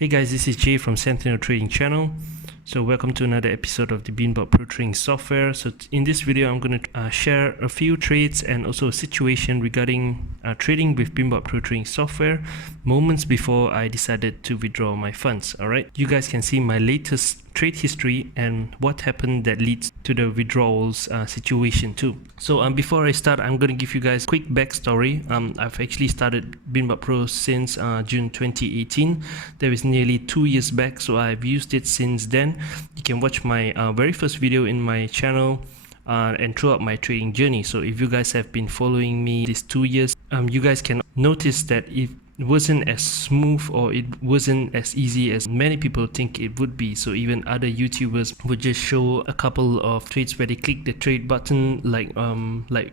Hey guys, this is Jay from Sentinel Trading Channel. So welcome to another episode of the Binbot Pro Trading Software. So in this video, I'm going to share a few trades and also a situation regarding trading with Binbot Pro Trading Software moments before I decided to withdraw my funds. All right, you guys can see my latest trade history and what happened that leads to the withdrawals situation too. So before I start, I'm going to give you guys a quick backstory. I've actually started Binbot Pro since June 2018. That was nearly 2 years back, so I've used it since then. You can watch my very first video in my channel and throughout my trading journey. So if you guys have been following me these 2 years, you guys can notice that it wasn't as smooth or it wasn't as easy as many people think it would be. So even other YouTubers would just show a couple of trades where they click the trade button like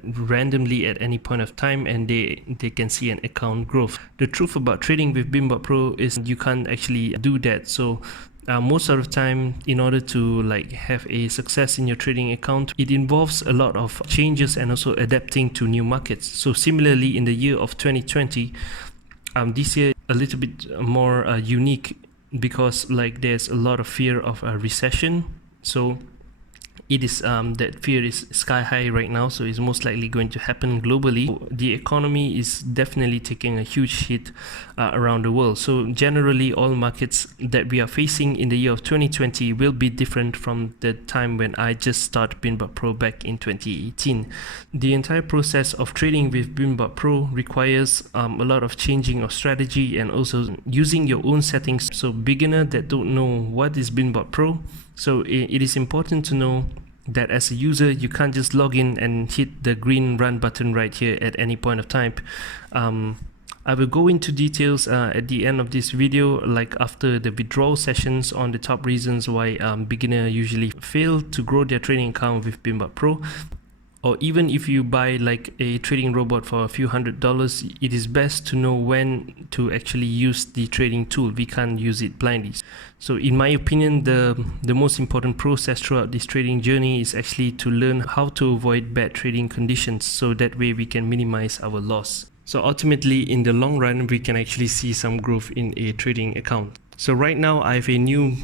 randomly at any point of time, and they can see an account growth. The truth about trading with Binbot Pro is you can't actually do that. So most of the time, in order to have a success in your trading account, it involves a lot of changes and also adapting to new markets. So similarly, in the year of 2020, this year a little bit more unique because there's a lot of fear of a recession. So it is that fear is sky high right now, so it's most likely going to happen globally. The economy is definitely taking a huge hit around the world. So generally, all markets that we are facing in the year of 2020 will be different from the time when I just started Binbot Pro back in 2018. The entire process of trading with Binbot Pro requires a lot of changing of strategy and also using your own settings. So beginner that don't know what is Binbot Pro, so it is important to know that as a user, you can't just log in and hit the green run button right here at any point of time. I will go into details at the end of this video, like after the withdrawal sessions, on the top reasons why beginner usually fail to grow their trading account with Binbot Pro. Or even if you buy a trading robot for a few $100s, it is best to know when to actually use the trading tool. We can't use it blindly. So in my opinion, the most important process throughout this trading journey is actually to learn how to avoid bad trading conditions, so that way we can minimize our loss. So ultimately, in the long run, we can actually see some growth in a trading account. So right now I have a new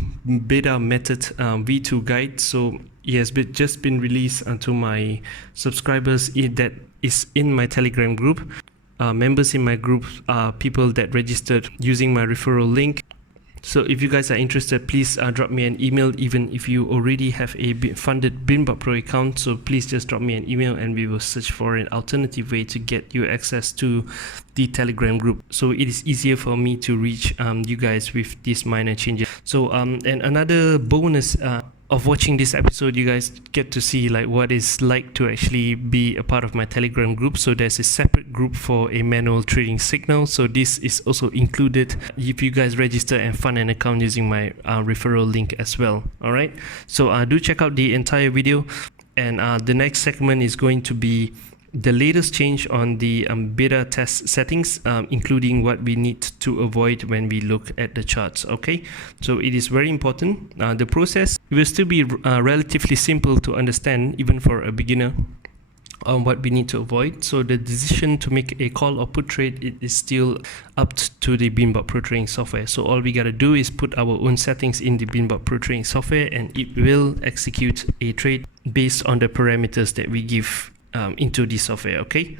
beta method V2 guide. So it has just been released to my subscribers that is in my Telegram group. Members in my group are people that registered using my referral link. So if you guys are interested, please drop me an email, even if you already have a funded Binbot Pro account. So please just drop me an email and we will search for an alternative way to get you access to the Telegram group. So it is easier for me to reach you guys with these minor changes. So and another bonus of watching this episode, you guys get to see what it's like to actually be a part of my Telegram group. So there's a separate group for a manual trading signal. So this is also included if you guys register and fund an account using my referral link as well. All right, so do check out the entire video, and the next segment is going to be the latest change on the beta test settings, including what we need to avoid when we look at the charts. Okay, so it is very important. The process will still be relatively simple to understand, even for a beginner, on what we need to avoid. So the decision to make a call or put trade, it is still up to the Binbot Pro Trading software. So all we gotta do is put our own settings in the Binbot Pro Trading software, and it will execute a trade based on the parameters that we give into the software. Okay,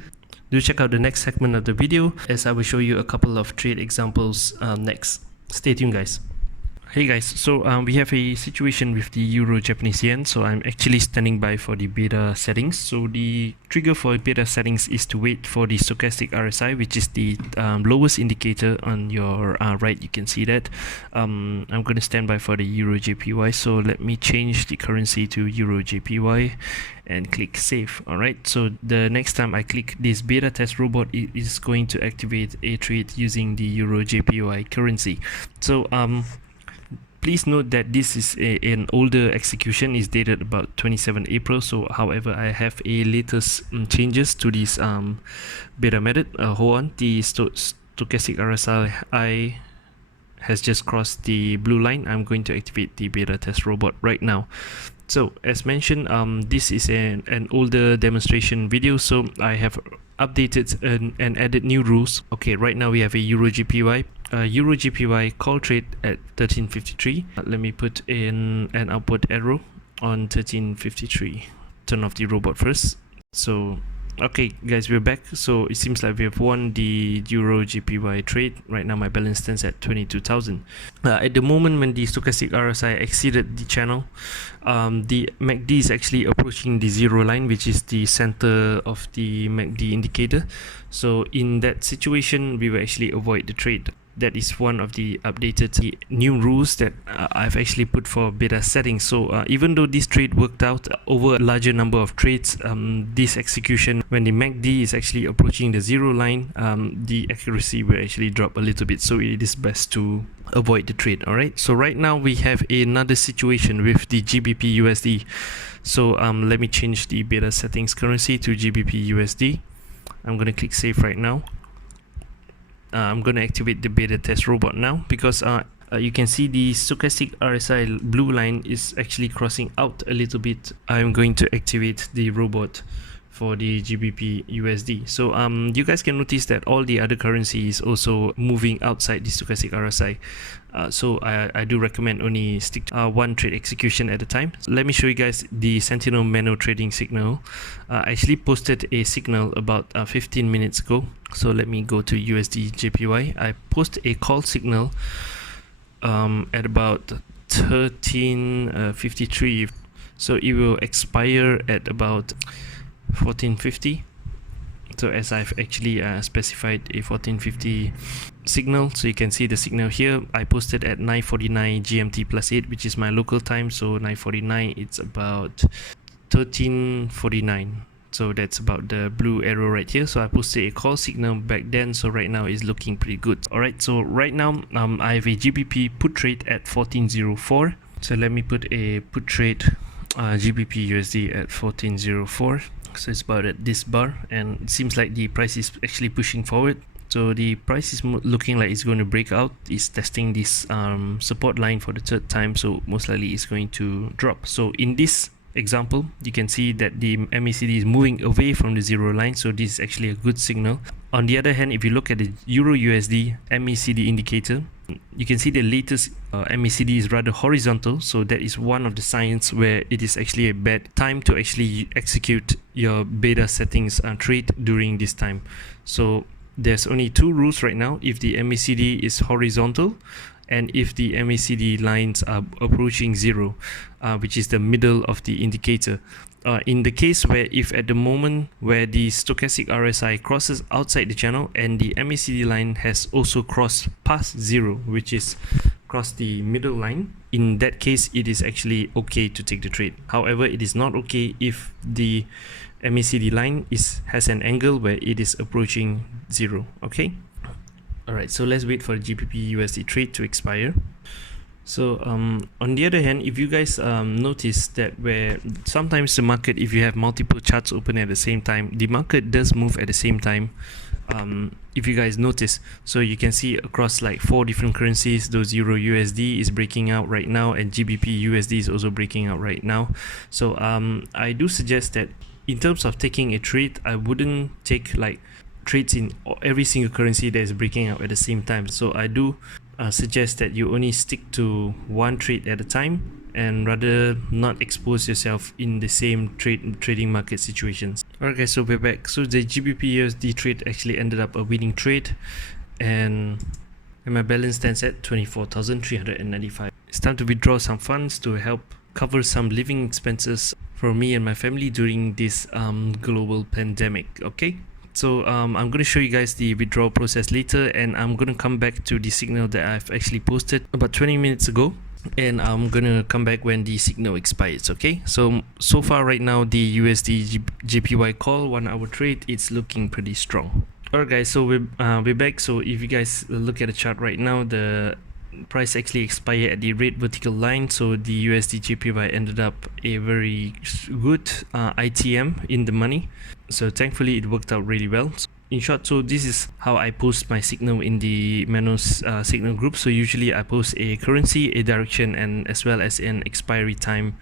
do check out the next segment of the video, as I will show you a couple of trade examples next. Stay tuned, guys. Hey guys, so we have a situation with the Euro Japanese yen. So I'm actually standing by for the beta settings. So the trigger for beta settings is to wait for the stochastic RSI, which is the lowest indicator on your right. You can see that. I'm going to stand by for the Euro JPY. So let me change the currency to Euro JPY and click save. All right, so the next time I click this beta test robot, it is going to activate a trade using the Euro JPY currency. So please note that this is an older execution, is dated about 27 April. So however, I have a latest changes to this beta method. Hold on, the stochastic RSI has just crossed the blue line. I'm going to activate the beta test robot right now. So as mentioned, this is an older demonstration video, so I have updated and added new rules. Okay, right now we have a Euro JPY. Euro JPY call trade at 1353. Let me put in an upward arrow on 1353. Turn off the robot first. So okay guys, we're back. So it seems like we have won the Euro JPY trade. Right now my balance stands at 22,000. At the moment when the stochastic RSI exceeded the channel, the MACD is actually approaching the zero line, which is the center of the MACD indicator. So in that situation we will actually avoid the trade. That is one of the updated new rules that I've actually put for beta settings. So even though this trade worked out over a larger number of trades, this execution when the MACD is actually approaching the zero line, the accuracy will actually drop a little bit. So it is best to avoid the trade. Alright, so right now we have another situation with the GBP USD. So let me change the beta settings currency to GBP USD. I'm going to click save right now. I'm going to activate the beta test robot now, because you can see the stochastic RSI blue line is actually crossing out a little bit. I'm going to activate the robot for the GBP USD. So you guys can notice that all the other currencies also moving outside the stochastic RSI. So I do recommend only stick to one trade execution at a time. So let me show you guys the Sentinel manual trading signal. I actually posted a signal about 15 minutes ago. So let me go to USD JPY. I post a call signal at about 13:53. So it will expire at about 1450. So as I've actually specified a 1450 signal, so you can see the signal here. I posted at 9:49 GMT plus 8, which is my local time. So 9:49, it's about 13:49. So that's about the blue arrow right here. So I posted a call signal back then. So right now it's looking pretty good. Alright, so right now I have a GBP put trade at 1404. So let me put a put trade GBP USD at 1404. So it's about at this bar, and it seems like the price is actually pushing forward. So the price is looking like it's going to break out. It's testing this support line for the third time, so most likely it's going to drop. So in this example, you can see that the MACD is moving away from the zero line, so this is actually a good signal. On the other hand, if you look at the Euro USD MACD indicator, you can see the latest MACD is rather horizontal, so that is one of the signs where it is actually a bad time to actually execute your beta settings trade during this time. So there's only two rules right now: if the MACD is horizontal and if the MACD lines are approaching zero, which is the middle of the indicator. In the case where if at the moment where the stochastic RSI crosses outside the channel and the MACD line has also crossed past zero, which is crossed the middle line, in that case it is actually okay to take the trade. However, it is not okay if the MACD line has an angle where it is approaching zero. Okay. Alright, so let's wait for the GBP USD trade to expire. So on the other hand, if you guys notice that where sometimes the market, if you have multiple charts open at the same time, the market does move at the same time. If you guys notice, so you can see across like 4 different currencies, those Euro USD is breaking out right now, and GBP USD is also breaking out right now. So I do suggest that in terms of taking a trade, I wouldn't take like trades in every single currency that is breaking out at the same time. So I do suggest that you only stick to one trade at a time, and rather not expose yourself in the same trading market situations. Alright guys, so we're back. So the GBP USD trade actually ended up a winning trade, and my balance stands at 24,395. It's time to withdraw some funds to help cover some living expenses for me and my family during this global pandemic. Okay, so I'm going to show you guys the withdrawal process later, and I'm going to come back to the signal that I've actually posted about 20 minutes ago, and I'm going to come back when the signal expires. Okay, so far right now the USD JPY call 1 hour trade, it's looking pretty strong. Alright guys, so we're back. So if you guys look at the chart right now, the price actually expired at the red vertical line, so the USD JPY ended up a very good ITM in the money. So thankfully it worked out really well. So in short, so this is how I post my signal in the Manos signal group. So usually I post a currency, a direction, and as well as an expiry time,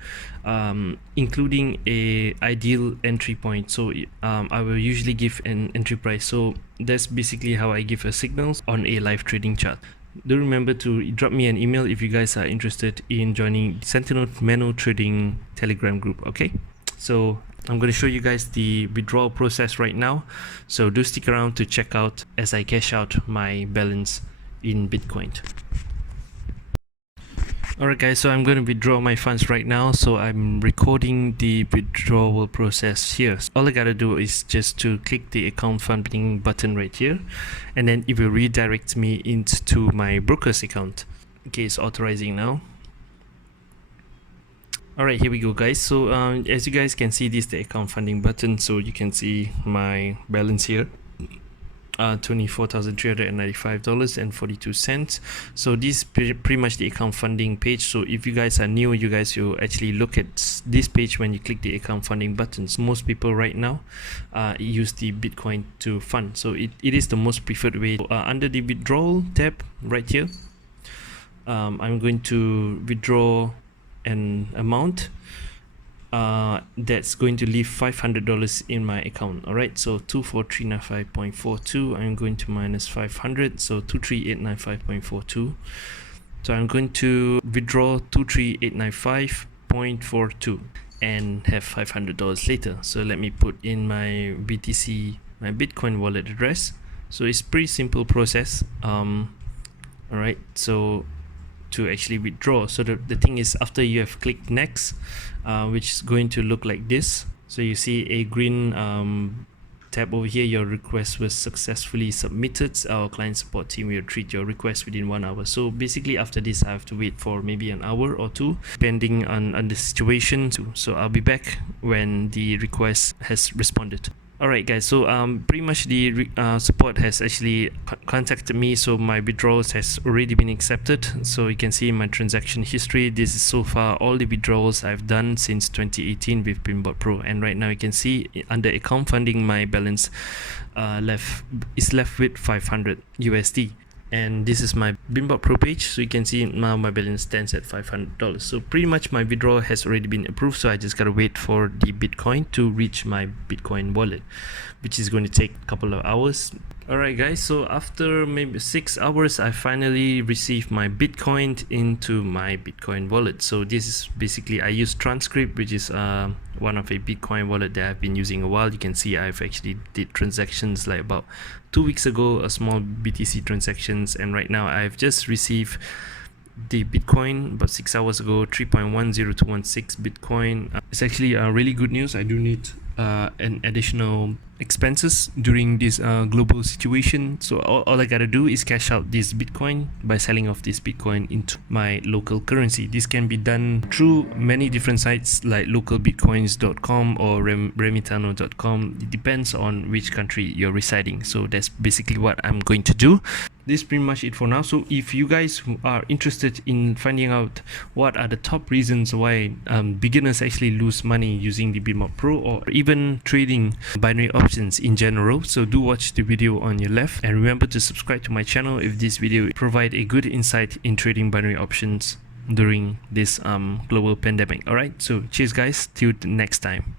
including a ideal entry point. So I will usually give an entry price. So that's basically how I give a signal on a live trading chart. do remember to drop me an email if you guys are interested in joining Sentinel manual trading Telegram group. Okay, so I'm going to show you guys the withdrawal process right now, so do stick around to check out as I cash out my balance in Bitcoin. Alright guys, so I'm going to withdraw my funds right now, so I'm recording the withdrawal process here. All I gotta do is just to click the account funding button right here, and then it will redirect me into my broker's account. Okay, it's authorizing now. Alright, here we go guys. So as you guys can see, this is the account funding button, so you can see my balance here. $24,395.42. so this is pretty much the account funding page. So if you guys are new, you guys will actually look at this page when you click the account funding buttons. Most people right now use the Bitcoin to fund, so it is the most preferred way. Under the withdrawal tab right here, I'm going to withdraw an amount that's going to leave $500 in my account. Alright, so 24395.42, I'm going to minus 500, so 23895.42. so I'm going to withdraw 23895.42 and have $500 later. So let me put in my BTC, my Bitcoin wallet address. So it's pretty simple process. Alright, so to actually withdraw, so the thing is, after you have clicked next, which is going to look like this, so you see a green tab over here, your request was successfully submitted, our client support team will treat your request within 1 hour. So basically after this I have to wait for maybe an hour or two depending on the situation. So I'll be back when the request has responded. Alright guys, so pretty much the support has actually contacted me, so my withdrawals has already been accepted. So you can see in my transaction history, this is so far all the withdrawals I've done since 2018 with Binbot Pro, and right now you can see under account funding my balance is left with 500 USD. And this is my Binbot Pro page, so you can see now my balance stands at $500. So pretty much my withdrawal has already been approved, so I just gotta wait for the Bitcoin to reach my Bitcoin wallet, which is going to take a couple of hours. Alright guys, so after maybe 6 hours I finally received my Bitcoin into my Bitcoin wallet. So this is basically, I use Transcript, which is one of a Bitcoin wallet that I've been using a while. You can see I've actually did transactions like about 2 weeks ago, a small BTC transactions, and right now I've just received the Bitcoin about 6 hours ago, 3.10216 Bitcoin. It's actually really good news. I do need an additional expenses during this global situation, so all I gotta do is cash out this Bitcoin by selling off this Bitcoin into my local currency. This can be done through many different sites like localbitcoins.com or remitano.com. It depends on which country you're residing. So that's basically what I'm going to do. This is pretty much it for now. So if you guys are interested in finding out what are the top reasons why beginners actually lose money using the Binbot Pro, or even trading binary options in general, so do watch the video on your left, and remember to subscribe to my channel if this video provide a good insight in trading binary options during this global pandemic. Alright, so cheers guys, till the next time.